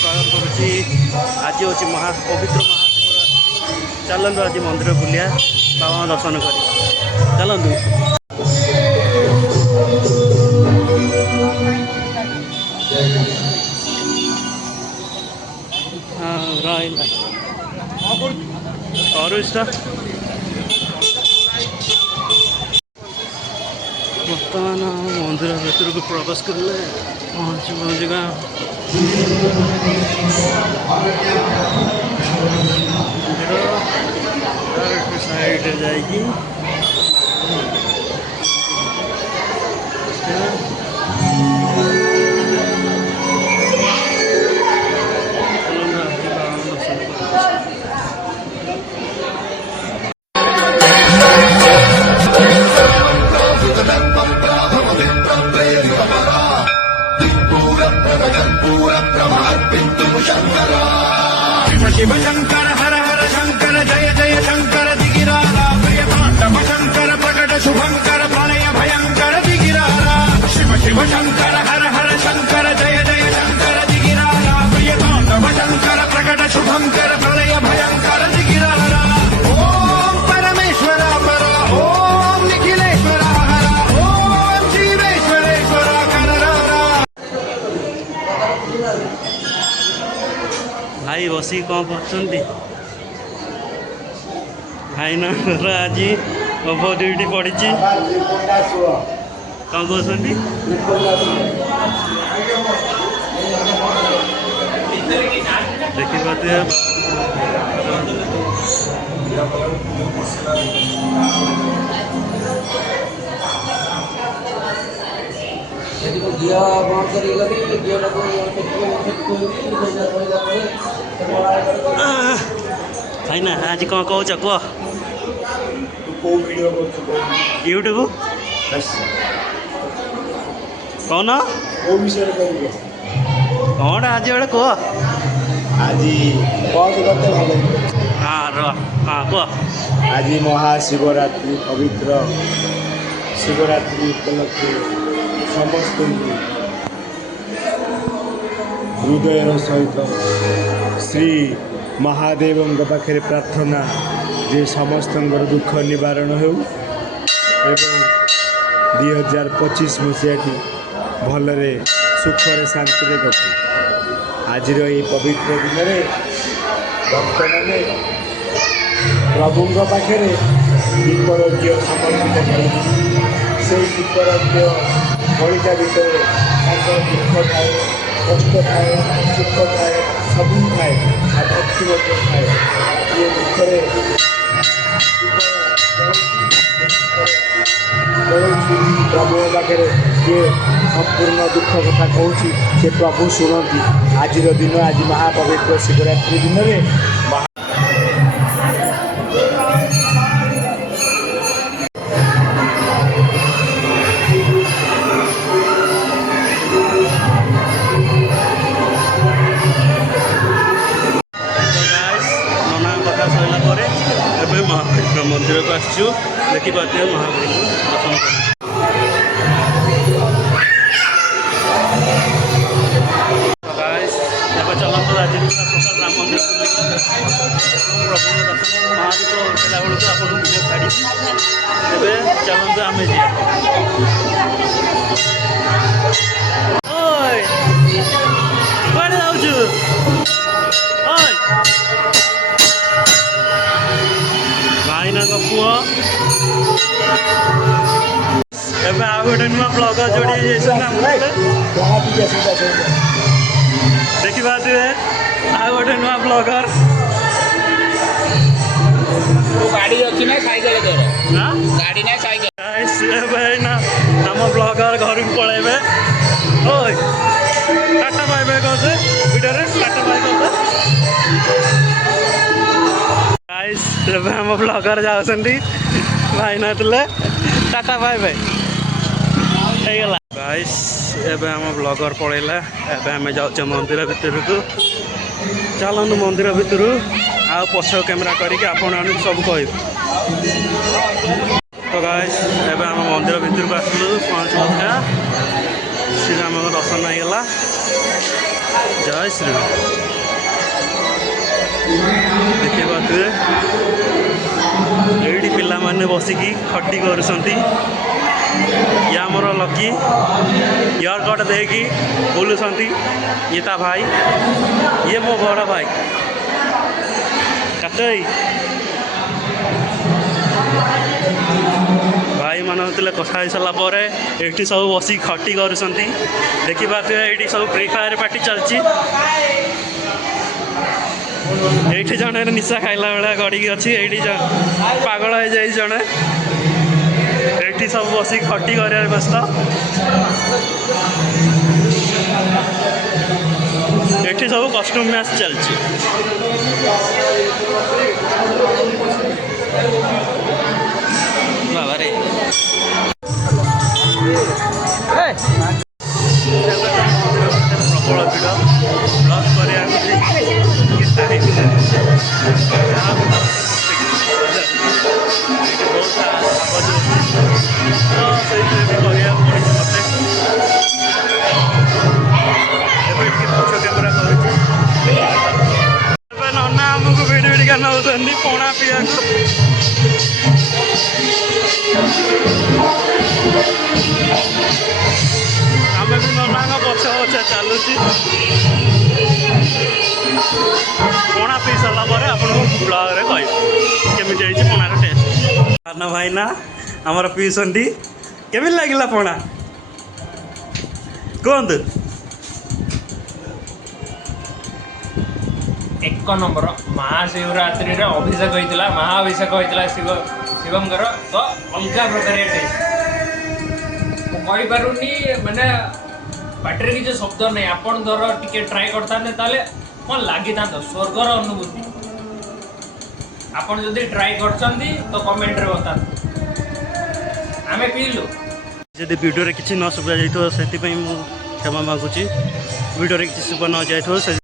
स्वागत करुच्ची। आज हूँ पवित्र महाशिवरात्रि। चलतु आज मंदिर बुलिया बाबा दर्शन कर चलतु। हाँ रहा बर्तमान मंदिर भीतर को प्रवेश करें पहुँचगा मंदिर साइड जाएगी शिव शंकर हर हर शंकर जय जय शंकर दिगिरारा प्रियतांडव शंकर प्रकट शुभंकर प्रलय भयंकर दिगिरारा शिव शिव शंकर हर हर शंकर जय जय शंकर दिगिरारा प्रियतांडव शंकर प्रकट शुभंकर प्रलय भयंकर दिगिरारा ओम परमेश्वर पर ओम निखिलेश्वर हर ओम शिवेश्वरेश्वर कररारा। भाई बस कौन कर भाई ना आज ओभर ड्यूटी पड़ी कौन कहते देखिए भाई ना आज कौन कह कह यूट्यूब कौन कौन आज गोटे कह आज हाँ हाँ कह आज महाशिवरात्रि पवित्र शिवरात्रि उपलक्षे समस्त हृदयर सहित श्री महादेव पाखे प्रार्थना जे समस्त दुख निवारण हो 2025 मसीहाटी भलरे सुखरे शांति गति आज ये पवित्र दिन में भक्त मैंने प्रभु पाखे दीपरज्ञ समर्पित कर से दीपरज्ञ बलिका भितर दुख थाए कष्ट थाए सुख थाए सब थाए और भक्ति थाए ये दुखे प्रभु पाखे किए संपूर्ण दुख कथा कहूँ से प्रभु शुणती आज दिन आज महापवित्र शिवरात्रि दिन में मंदिर को आसचु देखिए महावीर दर्शन चलते आज प्रसाद राम मंदिर प्रभु दर्शन महावीर उठेला बेलू आप वीडियो छाड़ी चलते आम जाऊँ भाईना पुआ एवं आ गए नुआ ब्लगर जोड़ी देखी पारे आ गए नुआ ब्लगर गाड़ी अच्छी ना साइकेल गाड़ी ना साइकेल ना आम ब्लगर घर को पलैबे टाटा बाय बाय कहते वीडियो टाटा बाय कहते आम ब्लगर जाऊँगी भाईना टाटा बाय बाय गाइस एवं आम ब्लगर पलैला एवं आम जाऊँ मंदिर भितर को चलतु मंदिर भितर आ पछ कैमेरा करके आपण सब कह तो गाइस एवं आम मंदिर भितर को आसलु 5 श्रीराम दर्शन होगा जय श्री राम देखिए पाते ये पिलाने बसिकी खटी कर आमर लकी इयर कट देकी बुलूँ ये ता भाई ये मो बड़ भाई कतई भाई मान कथा सारापर ये सब बस खटी कर देखी पाते ये सब फ्री फायर पार्टी चलती ये जड़े निशा खाइला बेला गड़ी अच्छी ये पागल हो जाए जड़े ये सब बस खटी कर व्यस्त ये सब कस्ट्यूम मैच चलती बाबा रे प्रबल भिड़ ब्लग कैमेरा नना आमको भिड़ भिड़िका नौ पणा पीवा आम भी नना पछा पछा चलुची पणा पी सारापर आपको ब्लॉग कह केमी पणार टेस्ट साना भाईना आमर पीसंती केमी लगिला पणा कहतु एक नंबर महाशिवरात्रि अभिषेक होता महाअभिषेक होता शिवंकर तो अलग प्रकार टेस्ट कहीपरूनी माने पाटे किसी शब्द नहीं आपन धर टिके ट्राए करता कौन लगी था स्वर्गर अनुभूति आपन जदि ट्राए करछंती तो कमेंट रे बता आमे पीलु जदि वीडियो रे किछि न सुबा जाइतो सेति पई मु क्षमा मागुची वीडियो रे किछि सुबा न जाइतो से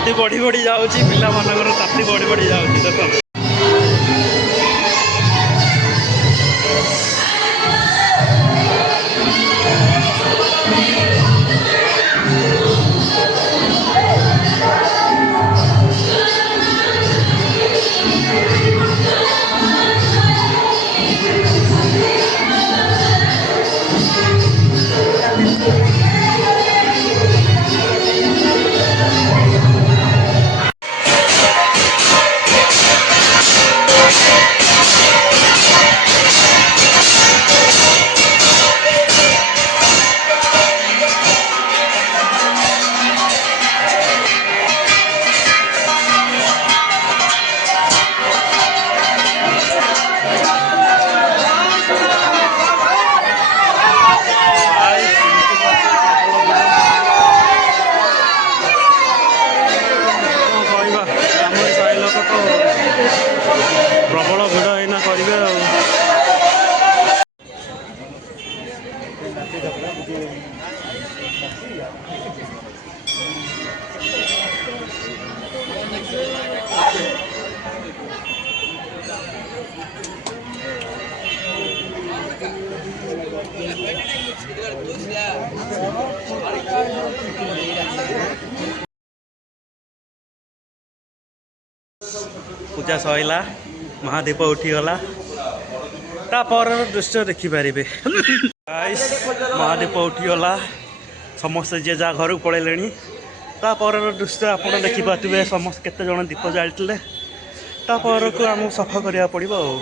ताती बढ़ी बढ़ी जाऊँगी पिला मानकर ताती बढ़ी बढ़ी जाऊँगी देख प्रबल भिड़ एना करेंगे पूजा सैला महादीप उठीगला तापर दृश्य देखिपारे महादीप उठीगला ସମସ୍ତେ ଯିଏ ଯାହା ଘରକୁ ପଳେଇଲେଣି। ତାପରର ଦୃଶ୍ୟ ଆପଣ ଦେଖିପାରୁଥିବେ ସମସ୍ତେ କେତେ ଜଣ ଦୀପ ଜାଳିଥିଲେ। ତାପରକୁ ଆମକୁ ସଫା କରିବାକୁ ପଡ଼ିବ ଆଉ।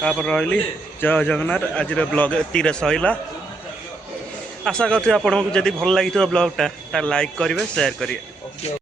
ତାପରେ ରହିଲି ଜୟ ଜଗନ୍ନାଥ। ଆଜିର ବ୍ଲଗ୍ ଏତିକିରେ ସରିଲା। ଆଶା କରୁଛି ଆପଣଙ୍କୁ ଯଦି ଭଲ ଲାଗିଥିବ ବ୍ଲଗ୍ଟା ତାହେଲେ ଲାଇକ୍ କରିବେ, ସେୟାର କରିବେ।